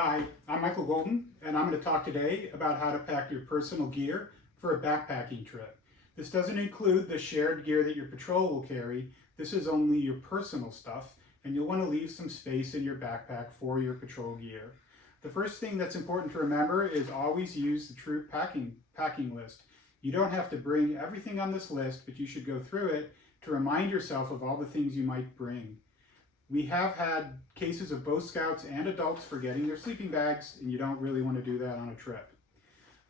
Hi, I'm Michael Golden, and I'm going to talk today about how to pack your personal gear for a backpacking trip. This doesn't include the shared gear that your patrol will carry. This is only your personal stuff, and you'll want to leave some space in your backpack for your patrol gear. The first thing that's important to remember is always use the troop packing list. You don't have to bring everything on this list, but you should go through it to remind yourself of all the things you might bring. We have had cases of both scouts and adults forgetting their sleeping bags, and you don't really want to do that on a trip.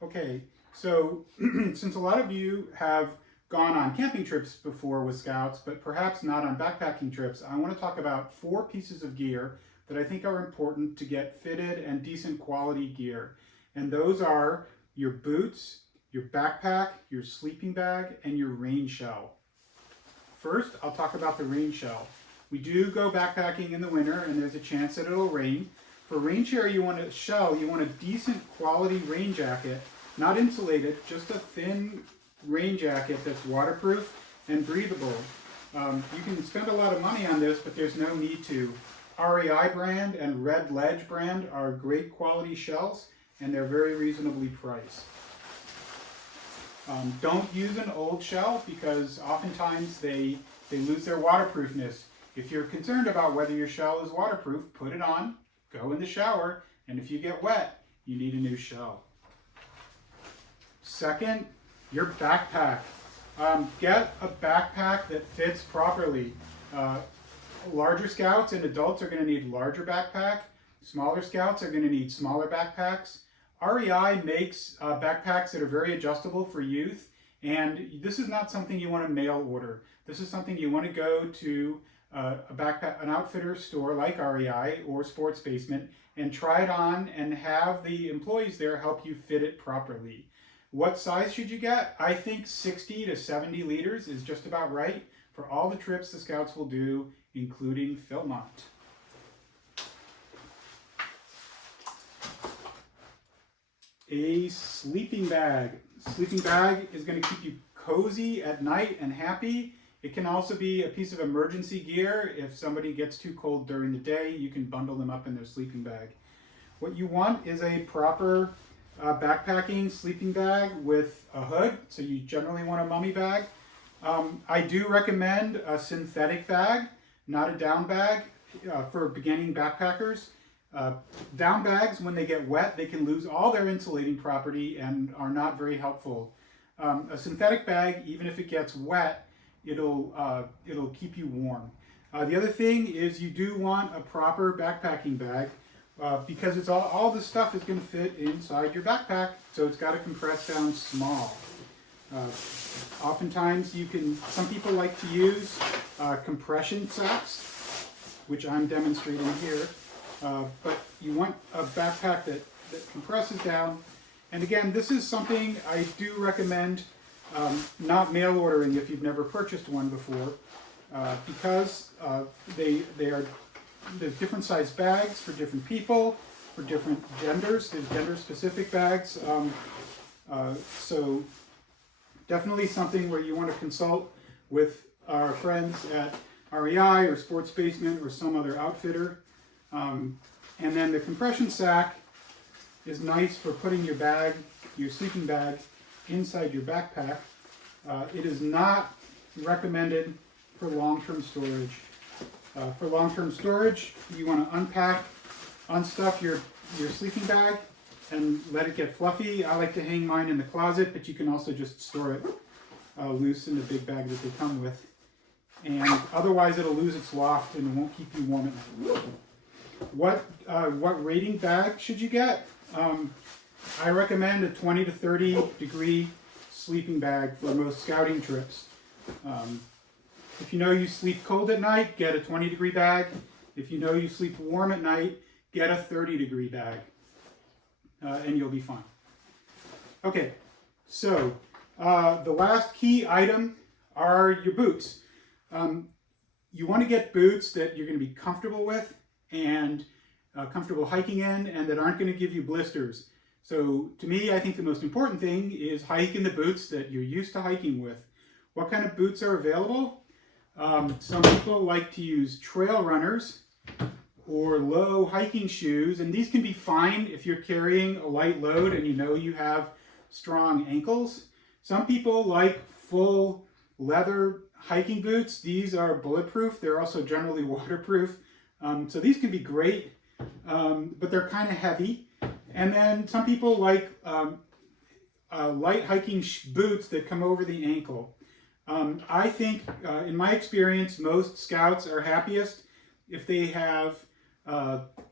Okay, so since a lot of you have gone on camping trips before with scouts, but perhaps not on backpacking trips, I want to talk about 4 pieces of gear that I think are important to get fitted and decent quality gear. And those are your boots, your backpack, your sleeping bag, and your rain shell. First, I'll talk about the rain shell. We do go backpacking in the winter, and there's a chance that it'll rain. For rain shell, you want a decent quality rain jacket, not insulated, just a thin rain jacket that's waterproof and breathable. You can spend a lot of money on this, but there's no need to. REI brand and Red Ledge brand are great quality shells, and they're very reasonably priced. Don't use an old shell because oftentimes they lose their waterproofness. If you're concerned about whether your shell is waterproof, put it on, go in the shower, and if you get wet, you need a new shell. Second, your backpack. Get a backpack that fits properly. Larger scouts and adults are going to need larger backpack. Smaller scouts are going to need smaller backpacks. REI makes backpacks that are very adjustable for youth, and this is not something you want to mail order. This is something you want to go to an outfitter store like REI or Sports Basement and try it on and have the employees there help you fit it properly. What size should you get? I think 60 to 70 liters is just about right for all the trips the Scouts will do, including Philmont. A sleeping bag. Sleeping bag is going to keep you cozy at night and happy. It can also be a piece of emergency gear. If somebody gets too cold during the day, you can bundle them up in their sleeping bag. What you want is a proper backpacking sleeping bag with a hood, so you generally want a mummy bag. I do recommend a synthetic bag, not a down bag, for beginning backpackers. Down bags, when they get wet, they can lose all their insulating property and are not very helpful. A synthetic bag, even if it gets wet, it'll keep you warm. The other thing is you do want a proper backpacking bag because it's all this stuff is going to fit inside your backpack, so it's got to compress down small. Oftentimes some people like to use compression sacks, which I'm demonstrating here, but you want a backpack that compresses down. And again, this is something I do recommend not mail ordering if you've never purchased one before, because there's different size bags for different people, for different genders. There's gender specific bags. So definitely something where you want to consult with our friends at REI or Sports Basement or some other outfitter. And then the compression sack is nice for putting your sleeping bag, inside your backpack. It is not recommended for long-term storage. For long-term storage, you want to unstuff your sleeping bag and let it get fluffy. I like to hang mine in the closet, but you can also just store it loose in the big bag that they come with. And otherwise it'll lose its loft and it won't keep you warm at night. What rating bag should you get? I recommend a 20 to 30 degree sleeping bag for most scouting trips. If you know you sleep cold at night, get a 20 degree bag. If you know you sleep warm at night, get a 30 degree bag, and you'll be fine. Okay, so the last key item are your boots. You want to get boots that you're going to be comfortable with and comfortable hiking in, and that aren't going to give you blisters. So to me, I think the most important thing is hike in the boots that you're used to hiking with. What kind of boots are available? Some people like to use trail runners. or low hiking shoes, and these can be fine if you're carrying a light load and you know you have strong ankles. Some people like full leather hiking boots. These are bulletproof. They're also generally waterproof. So these can be great, but they're kind of heavy. And then some people like light hiking boots that come over the ankle. I think, in my experience, most Scouts are happiest if they have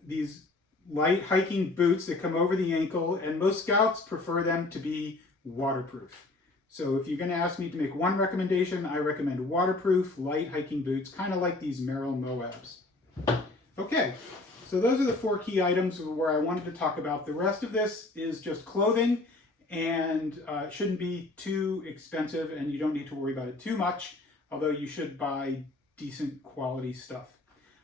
these light hiking boots that come over the ankle, and most Scouts prefer them to be waterproof. So if you're going to ask me to make one recommendation, I recommend waterproof light hiking boots, kind of like these Merrell Moabs. Okay, so those are the 4 key items where I wanted to talk about. The rest of this is just clothing, and it shouldn't be too expensive, and you don't need to worry about it too much, although you should buy decent quality stuff.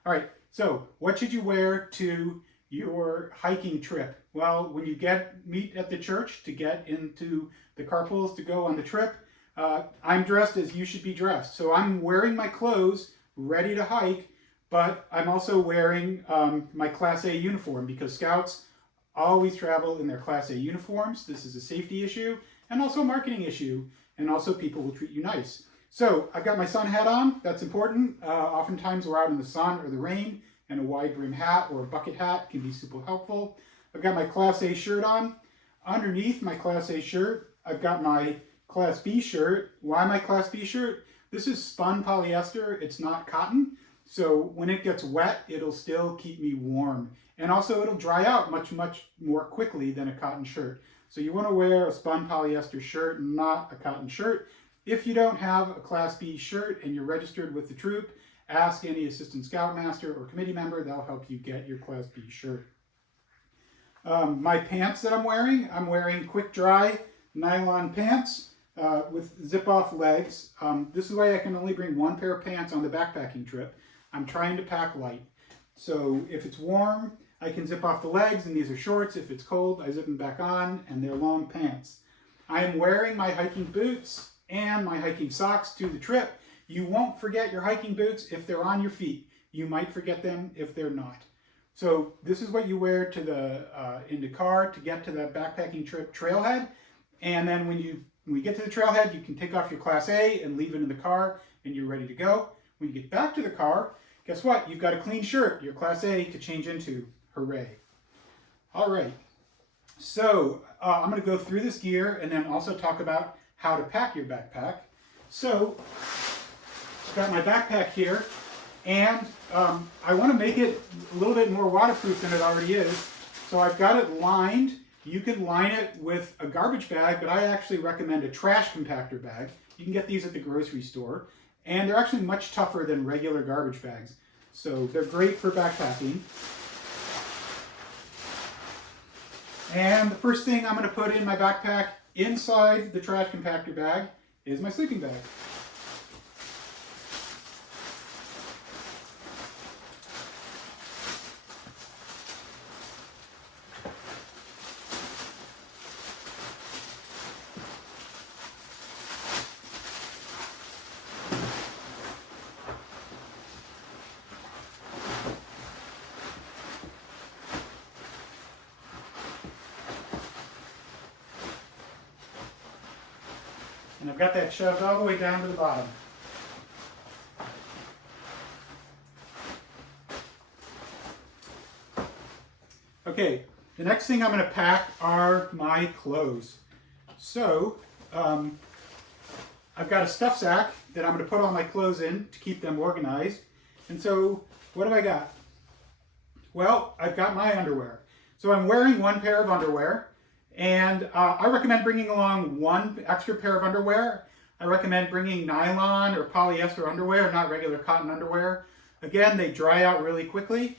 All right, so what should you wear to your hiking trip? Well, when you meet at the church to get into the carpools to go on the trip, I'm dressed as you should be dressed. So I'm wearing my clothes, ready to hike, but I'm also wearing my Class A uniform, because Scouts always travel in their Class A uniforms. This is a safety issue and also a marketing issue, and also people will treat you nice. So I've got my sun hat on. That's important. Oftentimes we're out in the sun or the rain, and a wide brim hat or a bucket hat can be super helpful. I've got my Class A shirt on. Underneath my Class A shirt, I've got my Class B shirt. Why my Class B shirt? This is spun polyester. It's not cotton. So when it gets wet, it'll still keep me warm. And also it'll dry out much, much more quickly than a cotton shirt. So you want to wear a spun polyester shirt, not a cotton shirt. If you don't have a Class B shirt and you're registered with the troop, ask any assistant scoutmaster or committee member. They'll help you get your Class B shirt. My pants that I'm wearing quick dry nylon pants with zip-off legs. This is why I can only bring 1 pair of pants on the backpacking trip. I'm trying to pack light. So if it's warm, I can zip off the legs, and these are shorts. If it's cold, I zip them back on, and they're long pants. I am wearing my hiking boots and my hiking socks to the trip. You won't forget your hiking boots if they're on your feet. You might forget them if they're not. So this is what you wear to the in the car to get to that backpacking trip trailhead. And then when you get to the trailhead, you can take off your Class A and leave it in the car, and you're ready to go. When you get back to the car, guess what? You've got a clean shirt, your Class A, to change into. Hooray. All right. So I'm going to go through this gear and then also talk about how to pack your backpack. So I've got my backpack here, and I want to make it a little bit more waterproof than it already is. So I've got it lined. You can line it with a garbage bag, but I actually recommend a trash compactor bag. You can get these at the grocery store, and they're actually much tougher than regular garbage bags. So they're great for backpacking. And the first thing I'm going to put in my backpack inside the trash compactor bag is my sleeping bag. And I've got that shoved all the way down to the bottom. Okay, the next thing I'm going to pack are my clothes. So, I've got a stuff sack that I'm going to put all my clothes in to keep them organized. And so, what have I got? Well, I've got my underwear. So I'm wearing 1 pair of underwear. And I recommend bringing along 1 extra pair of underwear. I recommend bringing nylon or polyester underwear, not regular cotton underwear. Again, they dry out really quickly,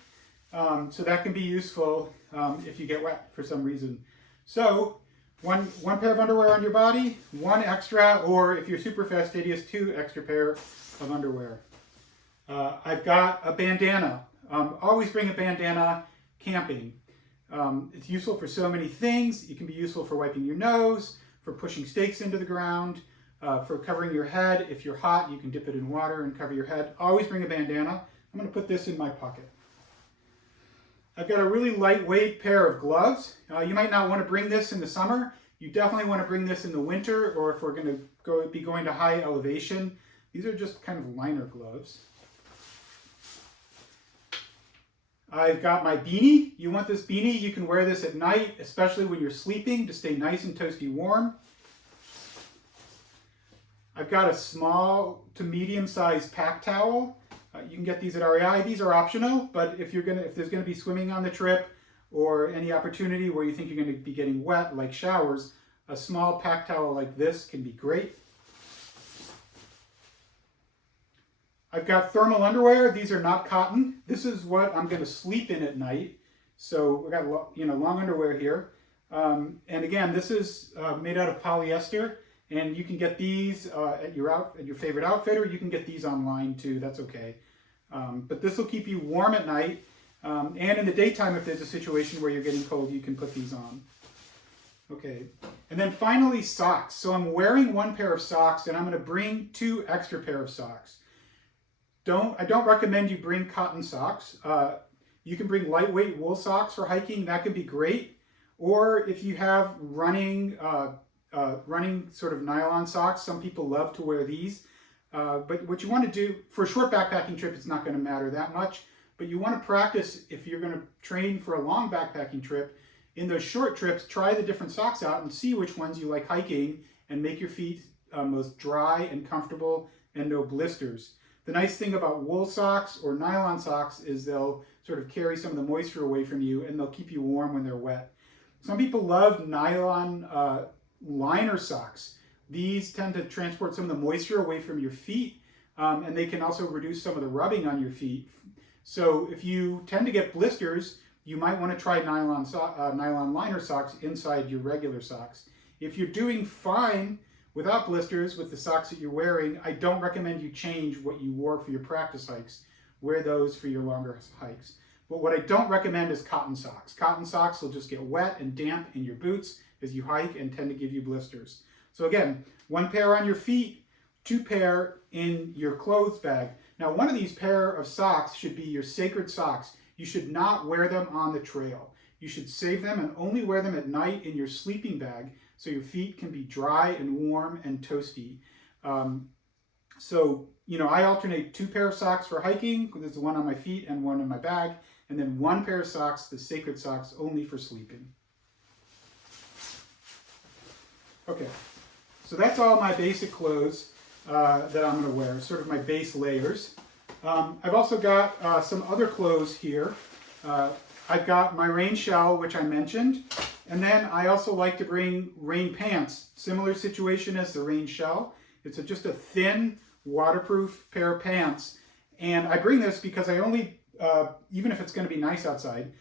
so that can be useful if you get wet for some reason. So, one pair of underwear on your body, 1 extra, or if you're super fastidious, 2 extra pair of underwear. I've got a bandana. Always bring a bandana camping. It's useful for so many things. It can be useful for wiping your nose, for pushing stakes into the ground, for covering your head. If you're hot, you can dip it in water and cover your head. Always bring a bandana. I'm going to put this in my pocket. I've got a really lightweight pair of gloves. You might not want to bring this in the summer. You definitely want to bring this in the winter, or if we're going to be going to high elevation. These are just kind of liner gloves. I've got my beanie. You want this beanie, you can wear this at night, especially when you're sleeping, to stay nice and toasty warm. I've got a small to medium sized pack towel. You can get these at REI. These are optional, but if there's gonna be swimming on the trip or any opportunity where you think you're gonna be getting wet, like showers, a small pack towel like this can be great. I've got thermal underwear. These are not cotton. This is what I'm gonna sleep in at night. So we've got long underwear here. And again, this is made out of polyester. And you can get these at your favorite outfitter. You can get these online too, that's okay. But this will keep you warm at night. And in the daytime, if there's a situation where you're getting cold, you can put these on. Okay, and then finally socks. So I'm wearing one pair of socks and I'm gonna bring 2 extra pair of socks. I don't recommend you bring cotton socks. You can bring lightweight wool socks for hiking, that could be great. Or if you have running sort of nylon socks. Some people love to wear these. But what you want to do, for a short backpacking trip, it's not going to matter that much. But you want to practice, if you're going to train for a long backpacking trip, in those short trips, try the different socks out and see which ones you like hiking and make your feet most dry and comfortable and no blisters. The nice thing about wool socks or nylon socks is they'll sort of carry some of the moisture away from you and they'll keep you warm when they're wet. Some people love nylon liner socks. These tend to transport some of the moisture away from your feet, and they can also reduce some of the rubbing on your feet. So if you tend to get blisters, you might want to try nylon liner socks inside your regular socks. If you're doing fine without blisters with the socks that you're wearing, I don't recommend you change what you wore for your practice hikes. Wear those for your longer hikes. But what I don't recommend is cotton socks. Cotton socks will just get wet and damp in your boots as you hike and tend to give you blisters. So again, 1 pair on your feet, 2 pair in your clothes bag. Now, one of these pair of socks should be your sacred socks. You should not wear them on the trail. You should save them and only wear them at night in your sleeping bag so your feet can be dry and warm and toasty. I alternate 2 pair of socks for hiking. There's one on my feet and one in my bag. And then 1 pair of socks, the sacred socks, only for sleeping. Okay, so that's all my basic clothes that I'm going to wear, sort of my base layers. I've also got some other clothes here. I've got my rain shell, which I mentioned, and then I also like to bring rain pants. Similar situation as the rain shell. It's just a thin, waterproof pair of pants. And I bring this because I only, even if it's going to be nice outside,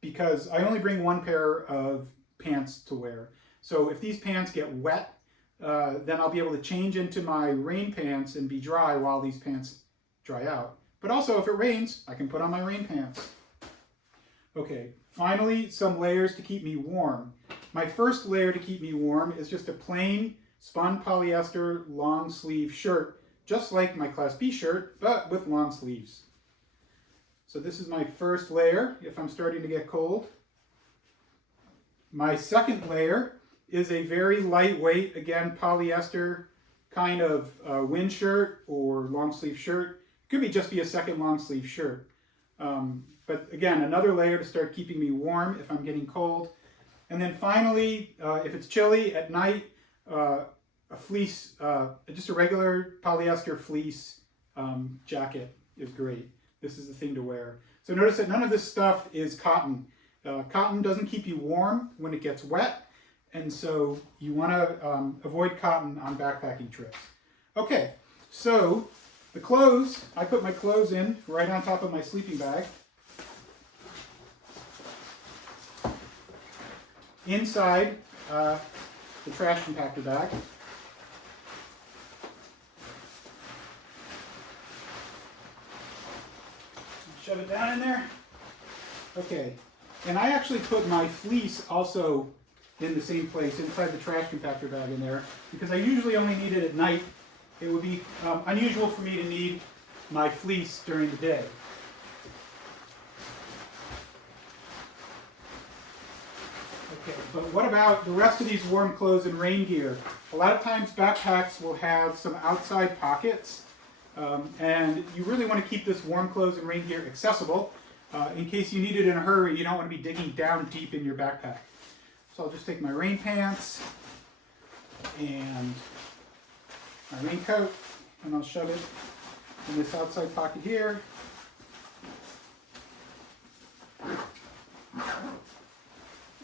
because I only bring 1 pair of pants to wear. So if these pants get wet, then I'll be able to change into my rain pants and be dry while these pants dry out. But also, if it rains, I can put on my rain pants. Okay, finally, some layers to keep me warm. My first layer to keep me warm is just a plain spun polyester long sleeve shirt, just like my Class B shirt, but with long sleeves. So this is my first layer if I'm starting to get cold. My second layer is a very lightweight, again, polyester kind of wind shirt or long sleeve shirt. It could just be a second long sleeve shirt. But again, another layer to start keeping me warm if I'm getting cold. And then finally, if it's chilly at night, a fleece, just a regular polyester fleece jacket is great. This is the thing to wear. So notice that none of this stuff is cotton. Cotton doesn't keep you warm when it gets wet. And so you want to avoid cotton on backpacking trips. Okay, so the clothes, I put my clothes in right on top of my sleeping bag. Inside the trash compactor bag. Shove it down in there. Okay, and I actually put my fleece also in the same place, inside the trash compactor bag in there, because I usually only need it at night. It would be unusual for me to need my fleece during the day. Okay, but what about the rest of these warm clothes and rain gear? A lot of times backpacks will have some outside pockets, and you really want to keep this warm clothes and rain gear accessible in case you need it in a hurry. You don't want to be digging down deep in your backpack. So I'll just take my rain pants and my raincoat, and I'll shove it in this outside pocket here.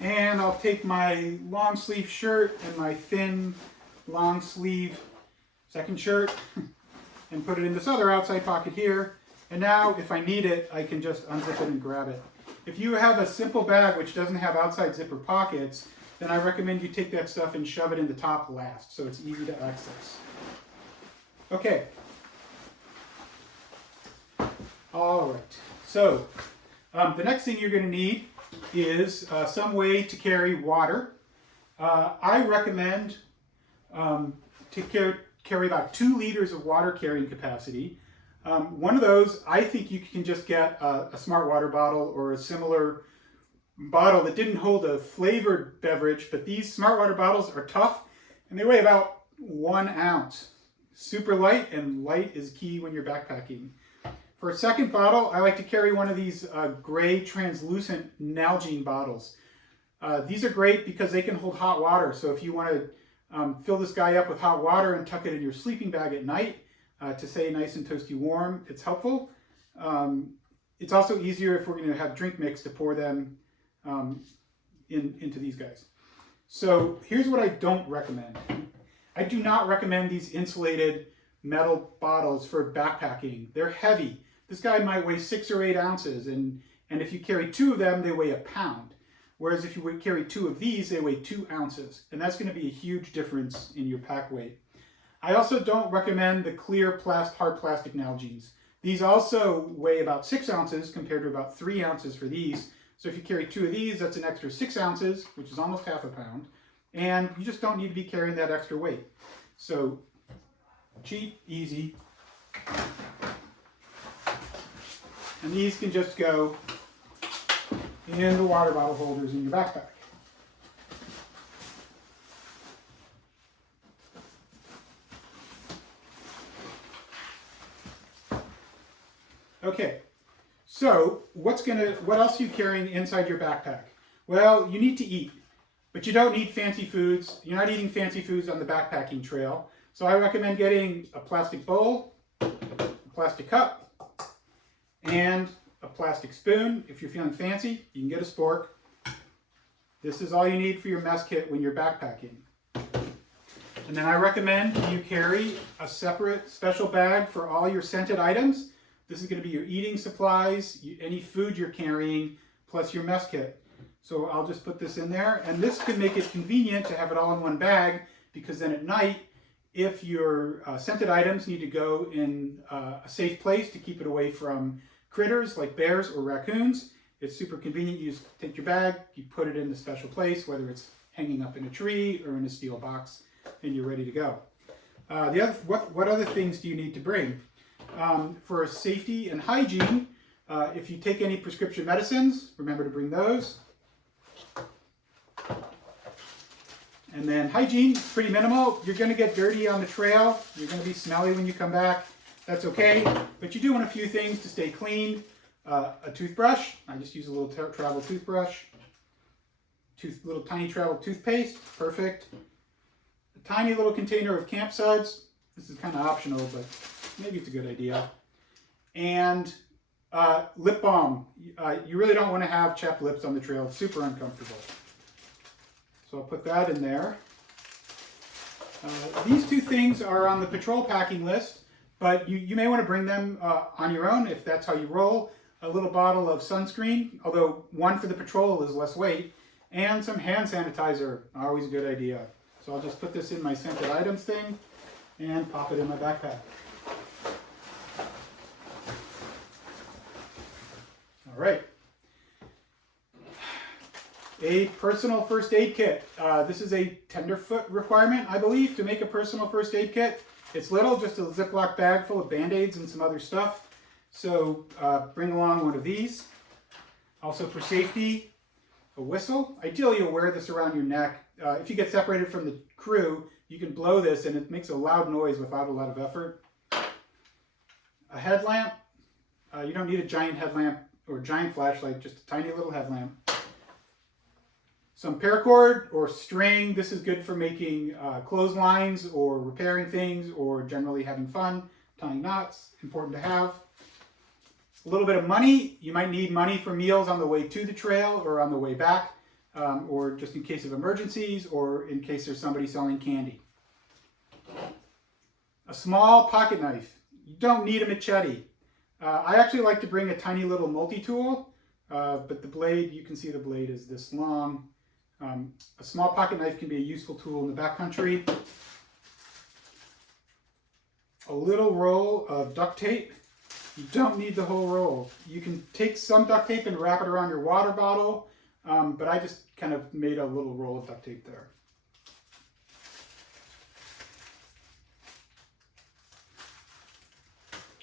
And I'll take my long sleeve shirt and my thin long sleeve second shirt and put it in this other outside pocket here. And now if I need it, I can just unzip it and grab it. If you have a simple bag which doesn't have outside zipper pockets, then I recommend you take that stuff and shove it in the top last so it's easy to access. Okay. All right. So the next thing you're going to need is some way to carry water. I recommend to carry about 2 liters of water carrying capacity. One of those, I think you can just get a smart water bottle or a similar bottle that didn't hold a flavored beverage, but these smart water bottles are tough and they weigh about 1 ounce. Super light, and light is key when you're backpacking. For a second bottle, I like to carry one of these gray translucent Nalgene bottles. These are great because they can hold hot water. So if you want to fill this guy up with hot water and tuck it in your sleeping bag at night to stay nice and toasty warm, it's helpful. It's also easier if we're going to have drink mix to pour them into these guys. So here's what I don't recommend. I do not recommend these insulated metal bottles for backpacking. They're heavy. This guy might weigh 6 or 8 ounces, and if you carry 2 of them, they weigh a pound. Whereas if you would carry 2 of these, they weigh 2 ounces, and that's going to be a huge difference in your pack weight. I also don't recommend the clear hard plastic Nalgenes. These also weigh about 6 ounces compared to about 3 ounces for these. So if you carry 2 of these, that's an extra 6 ounces, which is almost half a pound. And you just don't need to be carrying that extra weight. So cheap, easy. And these can just go in the water bottle holders in your backpack. Okay, so what else are you carrying inside your backpack? Well, you need to eat, but you don't need fancy foods. You're not eating fancy foods on the backpacking trail. So I recommend getting a plastic bowl, a plastic cup, and a plastic spoon. If you're feeling fancy, you can get a spork. This is all you need for your mess kit when you're backpacking. And then I recommend you carry a separate special bag for all your scented items. This is going to be your eating supplies, any food you're carrying, plus your mess kit. So I'll just put this in there, and this can make it convenient to have it all in one bag, because then at night, if your scented items need to go in a safe place to keep it away from critters like bears or raccoons, it's super convenient. You just take your bag, you put it in the special place, whether it's hanging up in a tree or in a steel box, and you're ready to go. What other things do you need to bring? For safety and hygiene, if you take any prescription medicines, remember to bring those. And then hygiene, pretty minimal. You're going to get dirty on the trail. You're going to be smelly when you come back. That's okay. But you do want a few things to stay clean. A toothbrush. I just use a little travel toothbrush. Little tiny travel toothpaste. Perfect. A tiny little container of camp suds. This is kind of optional, but maybe it's a good idea. And lip balm. You really don't want to have chapped lips on the trail. It's super uncomfortable. So I'll put that in there. These 2 things are on the patrol packing list, but you may want to bring them on your own if that's how you roll. A little bottle of sunscreen, although one for the patrol is less weight, and some hand sanitizer, always a good idea. So I'll just put this in my scented items thing and pop it in my backpack. All right. A personal first aid kit. This is a tenderfoot requirement, I believe, to make a personal first aid kit. It's little, just a Ziploc bag full of Band-Aids and some other stuff. So bring along one of these. Also for safety, a whistle. Ideally, you'll wear this around your neck. If you get separated from the crew, you can blow this and it makes a loud noise without a lot of effort. A headlamp. You don't need a giant headlamp or a giant flashlight, just a tiny little headlamp. Some paracord or string. This is good for making clotheslines or repairing things or generally having fun. Tying knots, important to have. A little bit of money. You might need money for meals on the way to the trail or on the way back, or just in case of emergencies or in case there's somebody selling candy. A small pocket knife. You don't need a machete. I actually like to bring a tiny little multi-tool, but the blade, you can see the blade is this long. A small pocket knife can be a useful tool in the backcountry. A little roll of duct tape. You don't need the whole roll. You can take some duct tape and wrap it around your water bottle, but I just kind of made a little roll of duct tape there.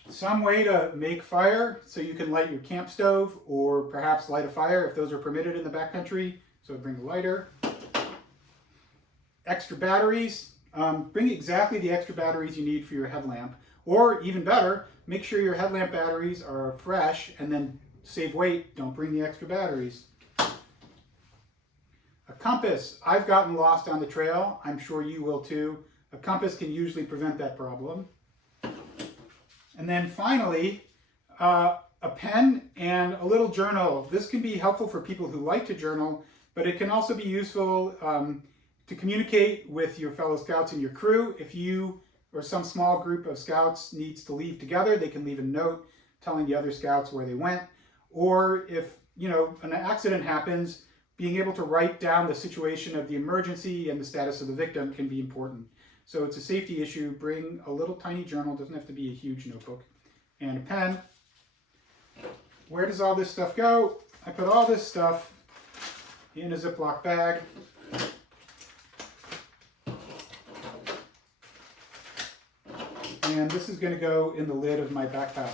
Some way to make fire, so you can light your camp stove or perhaps light a fire if those are permitted in the backcountry. So bring a lighter. Extra batteries. Bring exactly the extra batteries you need for your headlamp. Or even better, make sure your headlamp batteries are fresh and then save weight. Don't bring the extra batteries. A compass. I've gotten lost on the trail. I'm sure you will too. A compass can usually prevent that problem. And then finally, a pen and a little journal. This can be helpful for people who like to journal, but it can also be useful to communicate with your fellow scouts and your crew. If you or some small group of scouts needs to leave together, they can leave a note telling the other scouts where they went. Or if, an accident happens, being able to write down the situation of the emergency and the status of the victim can be important. So it's a safety issue. Bring a little tiny journal, doesn't have to be a huge notebook, and a pen. Where does all this stuff go? I put all this stuff in a Ziploc bag. And this is going to go in the lid of my backpack,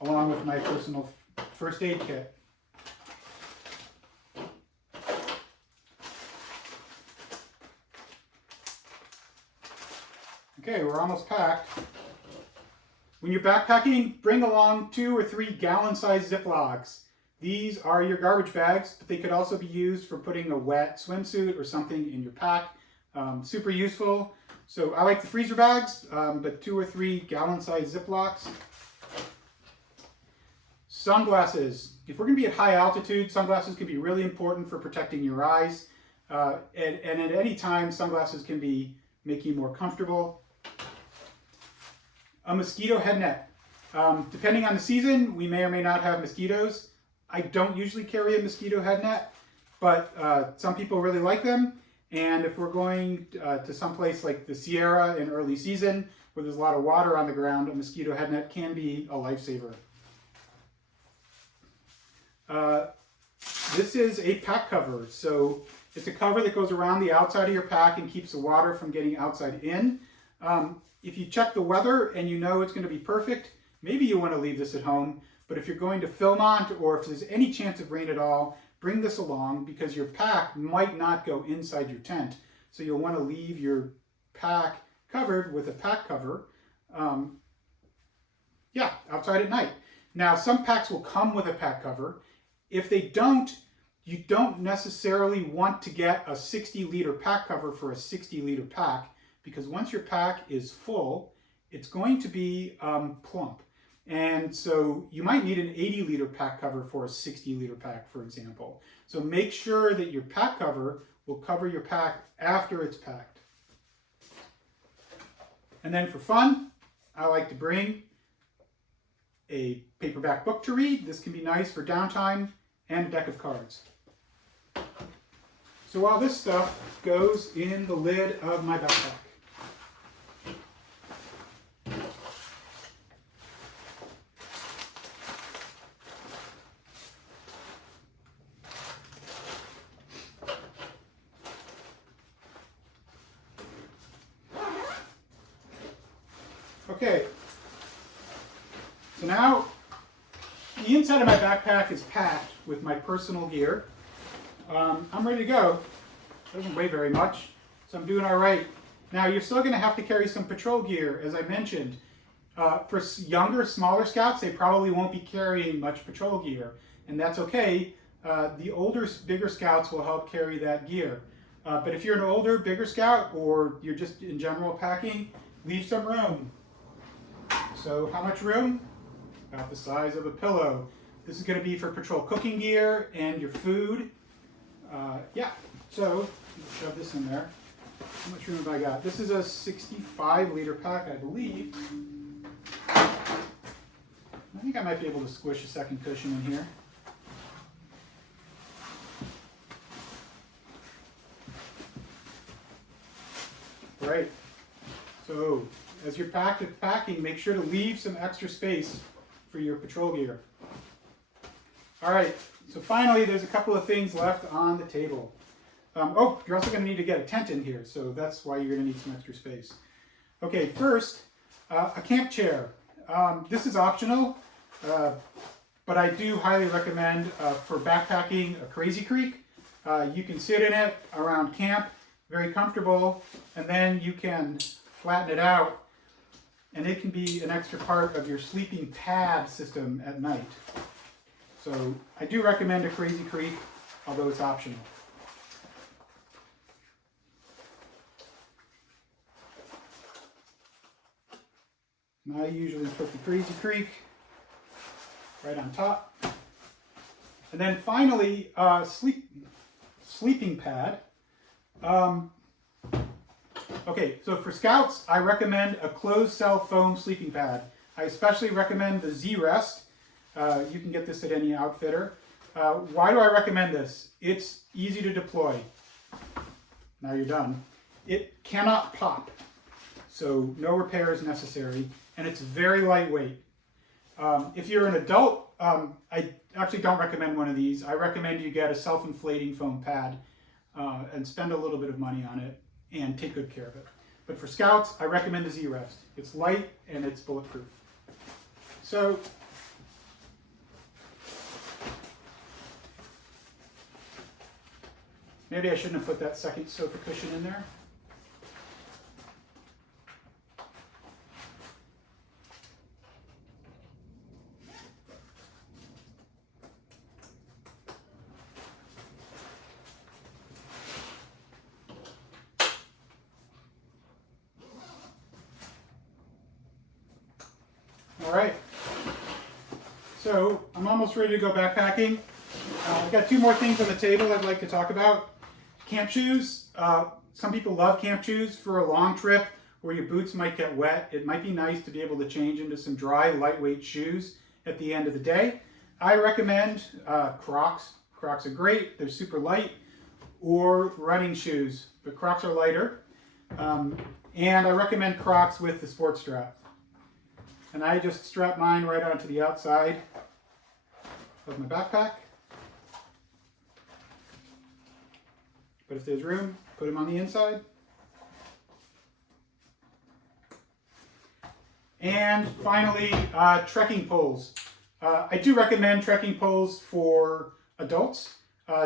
along with my personal first aid kit. Okay, we're almost packed. When you're backpacking, bring along 2 or 3 gallon-sized Ziplocs. These are your garbage bags, but they could also be used for putting a wet swimsuit or something in your pack. Super useful. So I like the freezer bags, but 2 or 3 gallon-sized Ziplocs. Sunglasses. If we're going to be at high altitude, sunglasses can be really important for protecting your eyes. And at any time, sunglasses can make you more comfortable. A mosquito head net. Depending on the season, we may or may not have mosquitoes. I don't usually carry a mosquito head net, but some people really like them. And if we're going to someplace like the Sierra in early season, where there's a lot of water on the ground, a mosquito head net can be a lifesaver. This is a pack cover. So it's a cover that goes around the outside of your pack and keeps the water from getting outside in. If you check the weather and you know it's going to be perfect, maybe you want to leave this at home. But if you're going to Philmont or if there's any chance of rain at all, bring this along because your pack might not go inside your tent. So you'll want to leave your pack covered with a pack cover, outside at night. Now, some packs will come with a pack cover. If they don't, you don't necessarily want to get a 60-liter pack cover for a 60-liter pack, because once your pack is full, it's going to be plump. And so you might need an 80-liter pack cover for a 60-liter pack, for example. So make sure that your pack cover will cover your pack after it's packed. And then for fun, I like to bring a paperback book to read. This can be nice for downtime, and a deck of cards. So while this stuff goes in the lid of my backpack. Okay, so now the inside of my backpack is packed with my personal gear. I'm ready to go. Doesn't weigh very much, so I'm doing all right. Now you're still going to have to carry some patrol gear, as I mentioned. For younger, smaller scouts, they probably won't be carrying much patrol gear, and that's okay. The older, bigger scouts will help carry that gear. But if you're an older, bigger scout, or you're just in general packing, leave some room. So how much room? About the size of a pillow. This is going to be for patrol cooking gear and your food. Yeah, so shove this in there. How much room have I got? This is a 65-liter pack, I believe. I think I might be able to squish a second cushion in here. Right. So as you're packing, make sure to leave some extra space for your patrol gear. All right. So finally, there's a couple of things left on the table. Oh, you're also going to need to get a tent in here, so that's why you're going to need some extra space. Okay, first, a camp chair. This is optional, but I do highly recommend for backpacking a Crazy Creek. You can sit in it around camp, very comfortable, and then you can flatten it out, and it can be an extra part of your sleeping pad system at night. So I do recommend a Crazy Creek, although it's optional. And I usually put the Crazy Creek right on top. And then finally, sleeping pad. Okay, so for scouts, I recommend a closed cell foam sleeping pad. I especially recommend the Z-Rest. You can get this at any outfitter. Why do I recommend this? It's easy to deploy. Now you're done. It cannot pop, so no repair is necessary, and it's very lightweight. If you're an adult, I actually don't recommend one of these. I recommend you get a self-inflating foam pad and spend a little bit of money on it and take good care of it. But for scouts, I recommend the Z-Rest. It's light and it's bulletproof. So maybe I shouldn't have put that second sofa cushion in there. All right, so I'm almost ready to go backpacking. I've got two more things on the table I'd like to talk about. Camp shoes. Some people love camp shoes for a long trip where your boots might get wet. It might be nice to be able to change into some dry, lightweight shoes at the end of the day. I recommend Crocs. Crocs are great. They're super light. Or running shoes, but Crocs are lighter. And I recommend Crocs with the sports strap. And I just strap mine right onto the outside of my backpack. But if there's room, put them on the inside. And finally, trekking poles. I do recommend trekking poles for adults.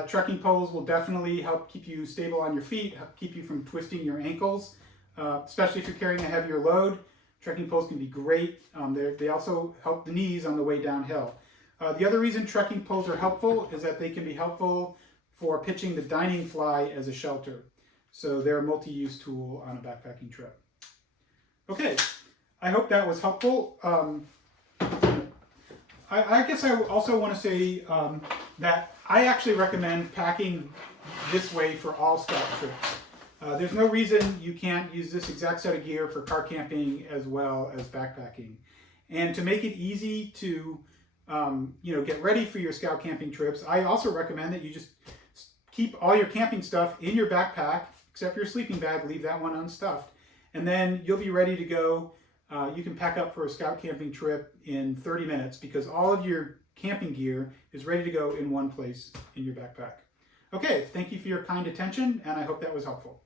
Trekking poles will definitely help keep you stable on your feet, help keep you from twisting your ankles, especially if you're carrying a heavier load. Trekking poles can be great. They also help the knees on the way downhill. The other reason trekking poles are helpful is that they can be helpful for pitching the dining fly as a shelter. So they're a multi-use tool on a backpacking trip. Okay, I hope that was helpful. I guess I also want to say that I actually recommend packing this way for all scout trips. There's no reason you can't use this exact set of gear for car camping as well as backpacking. And to make it easy to get ready for your scout camping trips, I also recommend that you just keep all your camping stuff in your backpack, except your sleeping bag, leave that one unstuffed. And then you'll be ready to go. You can pack up for a scout camping trip in 30 minutes because all of your camping gear is ready to go in one place in your backpack. Okay, thank you for your kind attention, and I hope that was helpful.